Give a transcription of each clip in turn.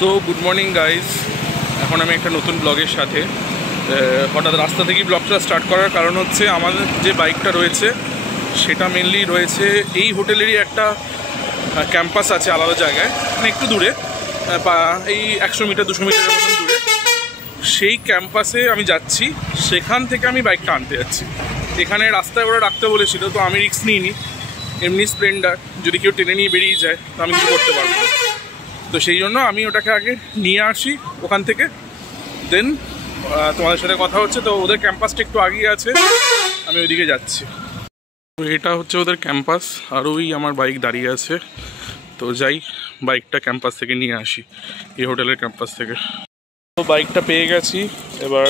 So good morning guys. এখন আমি একটা নতুন ব্লগের সাথে হঠাৎ রাস্তা থেকেই ব্লগটা স্টার্ট করার কারণ হচ্ছে আমাদের যে বাইকটা রয়েছে সেটা মেনলি রয়েছে এই হোটেলেরই একটা ক্যাম্পাস আছে আলাদা জায়গায়, মানে একটু দূরে, এই 100 মিটার 200 মিটারের মতন দূরে। সেই ক্যাম্পাসে আমি যাচ্ছি, সেখান থেকে আমি বাইকটা আনতে যাচ্ছি। এখানে রাস্তায় ওরা রাখতে বলেছিল, তো আমি রিস্ক নিইনি। এমনি স্প্লেন্ডার যদি কেউ টেনে নিয়ে বেরিয়ে যায় তো আমি কিছু করতে পারবো। তো সেই জন্য আমি ওটাকে আগে নিয়ে আসি ওখান থেকে, দেন তোমাদের সাথে কথা হচ্ছে। তো ওদের ক্যাম্পাসটা একটু আগিয়ে আছে, আমি ওইদিকে যাচ্ছি। তো এটা হচ্ছে ওদের ক্যাম্পাস, আর ওই আমার বাইক দাঁড়িয়ে আছে। তো যাই, বাইকটা ক্যাম্পাস থেকে নিয়ে আসি, এই হোটেলের ক্যাম্পাস থেকে। তো বাইকটা পেয়ে গেছি, এবার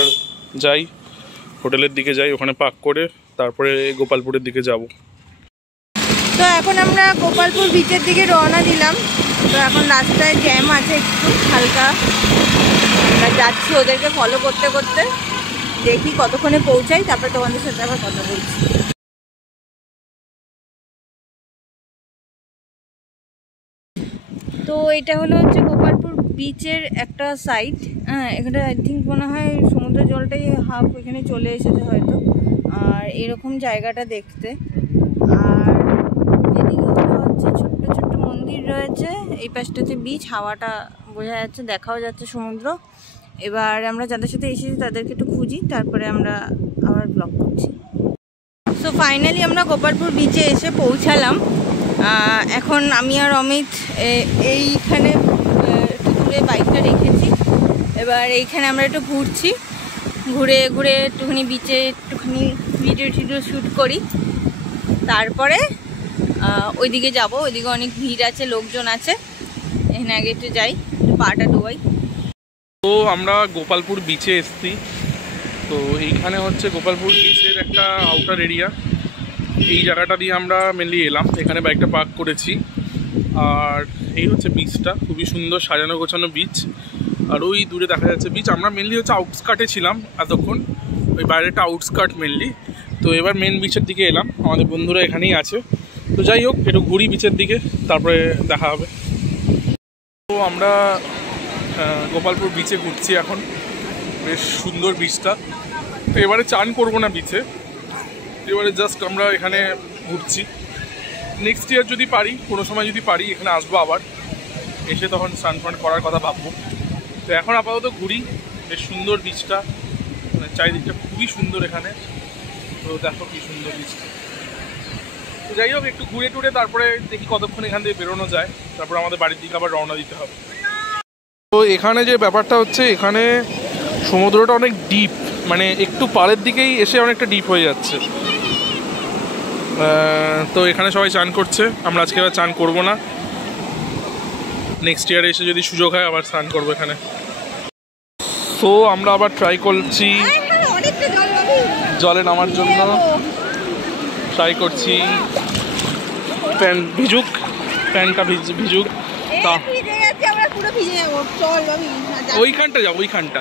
যাই হোটেলের দিকে, যাই ওখানে পার্ক করে তারপরে গোপালপুরের দিকে যাব। তো এখন আমরা গোপালপুর বিচের দিকে রওনা দিলাম। তো এখন রাস্তায় জ্যাম আছে একটু হালকা, আমরা যাচ্ছি ওদেরকে ফলো করতে করতে, দেখি কতক্ষণে পৌঁছাই, তারপরে তোমাদের সাথে আবার কথা বলছি। তো এটা হচ্ছে গোপালপুর বিচের একটা সাইট। হ্যাঁ, এখানে আই থিঙ্ক মনে হয় সমুদ্র জলটাই হাফ এখানে চলে এসেছে হয়তো। আর এরকম জায়গাটা দেখতে, আর এদিকে হচ্ছে ছোট্ট ছোট্ট মন্দির রয়েছে, এই পাশটাতে বিচ, হাওয়াটা বোঝা যাচ্ছে, দেখাও যাচ্ছে সমুদ্র। এবার আমরা যাদের সাথে এসেছি তাদেরকে একটু খুঁজি, তারপরে আমরা আবার ব্লগ করছি। সো ফাইনালি আমরা গোপালপুর বিচে এসে পৌঁছালাম। এখন আমি আর অমিত এইখানে একটু দূরে বাইকটা রেখেছি। এবার এইখানে আমরা একটু ঘুরছি, ঘুরে ঘুরে একটুখানি বিচে একটুখানি ভিডিও শ্যুট করি, তারপরে ওইদিকে যাব। ওইদিকে অনেক ভিড় আছে, লোকজন আছে, এখানে আগে একটু যাই, একটু পাটা ডোবাই। তো আমরা গোপালপুর বিচে এসছি। তো এইখানে হচ্ছে গোপালপুর বিচের একটা আউটার এরিয়া, এই জায়গাটা দিয়ে আমরা মেনলি এলাম, এখানে বাইকটা পার্ক করেছি। আর এই হচ্ছে বিচটা, খুবই সুন্দর সাজানো গোছানো বিচ। আর ওই দূরে দেখা যাচ্ছে বিচ। আমরা মেনলি হচ্ছে আউটস্কার্টে ছিলাম এতক্ষণ, ওই বাইরেটা আউটস্কার্ট মেনলি। তো এবার মেন বিচের দিকে এলাম, আমাদের বন্ধুরা এখানেই আছে। তো যাই হোক, একটু ঘুরি বিচের দিকে, তারপরে দেখা হবে। তো আমরা গোপালপুর বিচে ঘুরছি এখন, বেশ সুন্দর বিচটা। তো এবারে চান করবো না বিচে, এবারে জাস্ট আমরা এখানে ঘুরছি। নেক্সট ইয়ার যদি পারি, কোনো সময় যদি পারি, এখানে আসবো আবার, এসে তখন স্নান ফান করার কথা ভাববো। তো এখন আপাতত ঘুরি, বেশ সুন্দর বিচটা, মানে চারিদিকটা খুবই সুন্দর এখানে। তো দেখো কি সুন্দর বিচটা। তো যাই হোক, একটু ঘুরে টুরে তারপরে দেখি কতক্ষণ এখান থেকে বেরোনো যায়, তারপরে আমাদের বাড়ির দিকে আবার রওনা দিতে হবে। তো এখানে যে ব্যাপারটা হচ্ছে, এখানে সমুদ্রটা অনেক ডিপ, মানে একটু পাড়ের দিকেই এসে অনেকটা ডিপ হয়ে যাচ্ছে। তো এখানে সবাই চান করছে, আমরা আজকে আবার চান করবো না, নেক্সট ইয়ারে এসে যদি সুযোগ হয় আবার স্নান করবো এখানে। তো আমরা আবার ট্রাই করছি জলে নামার জন্য, ট্রাই করছি। প্যান্ট ভিজুক, প্যান্টটা ভিজুক। তা ওইখানটা যাবো, ওইখানটা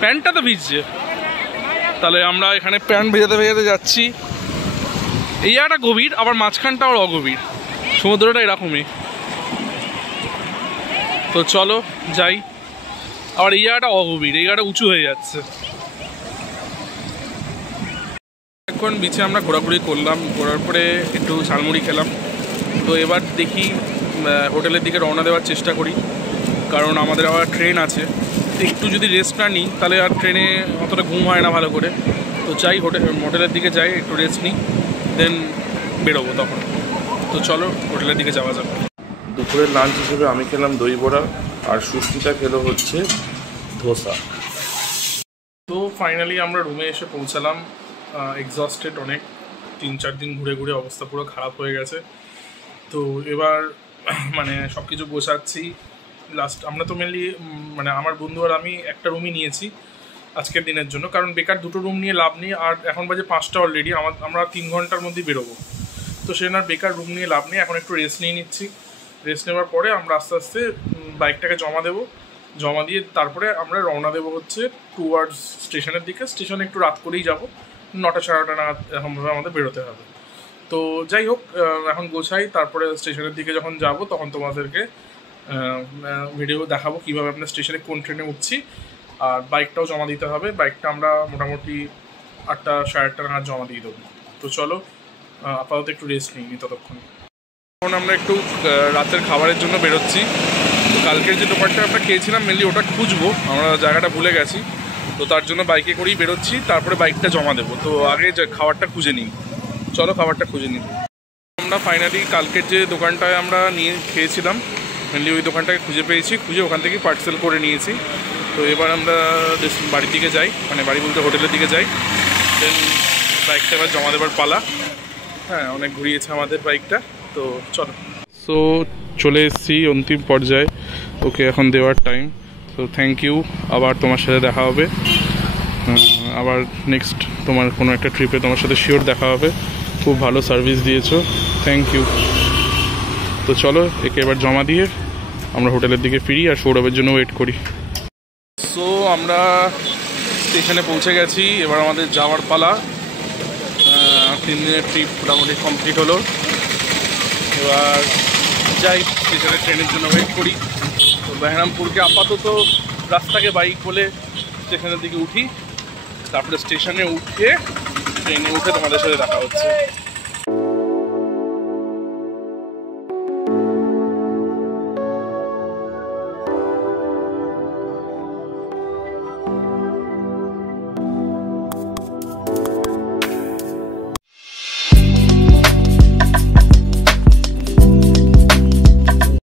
প্যান্টটা তো ভিজছে। তাহলে আমরা এখানে প্যান্ট ভেজাতে ভেজাতে যাচ্ছি। এই জায়গাটা গভীর, আবার মাঝখানটা আবার অগভীর, সমুদ্রটা এরকমই। তো চলো যাই। আবার এই জায়গাটা অগভীর, এই জায়গাটা উঁচু হয়ে যাচ্ছে। এখন বিচে আমরা ঘোরাঘুরি করলাম, ঘোরার পরে একটু ঝালমুড়ি খেলাম। তো এবার দেখি হোটেলের দিকে রওনা দেওয়ার চেষ্টা করি, কারণ আমাদের আবার ট্রেন আছে। একটু যদি রেস্ট না নিই তাহলে আর ট্রেনে অতটা ঘুম হয় না ভালো করে। তো চাই হোটেলের দিকে যাই, একটু রেস্ট নিই, দেন বেরোবো তখন। তো চলো হোটেলের দিকে যাওয়া যাবে। দুপুরের লাঞ্চ হিসেবে আমি খেলাম দই বড়া, আর সুস্মিতা খেলো হচ্ছে ধোসা। তো ফাইনালি আমরা রুমে এসে পৌঁছালাম, এক্সস্টেড অনেক, 3-4 দিন ঘুরে ঘুরে অবস্থা পুরো খারাপ হয়ে গেছে। তো এবার মানে সব কিছু গোছাচ্ছি। আমরা তো মেনলি মানে আমার বন্ধু আর আমি একটা রুমই নিয়েছি আজকের দিনের জন্য, কারণ বেকার দুটো রুম নিয়ে লাভ নেই। আর এখন বাজে 5টা অলরেডি, আমরা 3 ঘন্টার মধ্যেই বেরোবো। তো সেজন্য আর বেকার রুম নিয়ে লাভ নেই, এখন একটু রেস্ট নিয়ে নিচ্ছি। রেস্ট নেওয়ার পরে আমরা আস্তে আস্তে বাইকটাকে জমা দেবো, জমা দিয়ে তারপরে আমরা রওনা দেবো হচ্ছে টুয়ার্ডস স্টেশনের দিকে। স্টেশনে একটু রাত করেই যাবো, 9টা 9:30 নাগাদ এরকমভাবে আমাদের বেরোতে হবে। তো যাই হোক, এখন গোছাই, তারপরে স্টেশনের দিকে যখন যাব তখন তোমাদেরকে ভিডিও দেখাবো কীভাবে আমরা স্টেশনে কোন ট্রেনে উঠছি। আর বাইকটাও জমা দিতে হবে, বাইকটা আমরা মোটামুটি 8টা সাড়ে 8টা নাগাদ জমা দিয়ে দেবো। তো চলো আপাতত একটু রেস্ট নিই ততক্ষণ। এখন আমরা একটু রাতের খাবারের জন্য বেরোচ্ছি। তো কালকের যে দোকানটা আমরা খেয়েছিলাম মেনলি ওটা খুঁজবো, আমরা জায়গাটা ভুলে গেছি। তো তার জন্য বাইকে করেই বেরোচ্ছি, তারপরে বাইকটা জমা দেবো। তো আগে খাবারটা খুঁজে নিই, চলো খাবারটা খুঁজে নিই। আমরা ফাইনালি কালকের যে দোকানটায় আমরা নিয়ে খেয়েছিলাম মেনলি ওই দোকানটাকে খুঁজে পেয়েছি, খুঁজে ওখান থেকে পার্সেল করে নিয়েছি। তো এবার আমরা বাড়ির দিকে যাই, মানে বাড়ি বলতে হোটেলের দিকে যাই। দেন বাইকটা এবার জমা দেবার পালা। হ্যাঁ, অনেক ঘুরিয়েছে আমাদের বাইকটা। তো চলো। সো চলে এসেছি অন্তিম পর্যায়ে, ওকে এখন দেওয়ার টাইম। তো থ্যাংক ইউ, আবার তোমার সাথে দেখা হবে, আবার নেক্সট তোমার কোনো একটা ট্রিপে তোমার সাথে শিওর দেখা হবে। খুব ভালো সার্ভিস দিয়েছো, থ্যাংক ইউ। তো চলো একে এবার জমা দিয়ে আমরা হোটেলের দিকে ফিরি আর সৌরভের জন্য ওয়েট করি। সো আমরা স্টেশনে পৌঁছে গেছি, এবার আমাদের যাওয়ার পালা। 3 দিনের ট্রিপ মোটামুটি কমপ্লিট হলো। এবার যাই স্টেশনে, ট্রেনের জন্য ওয়েট করি। তো বেহরামপুরকে আপাতত রাস্তাকে বাইক বলে স্টেশনের দিকে উঠি, তারপরে স্টেশনে উঠে ট্রেনে উঠে তোমাদের সাথে দেখা হচ্ছে।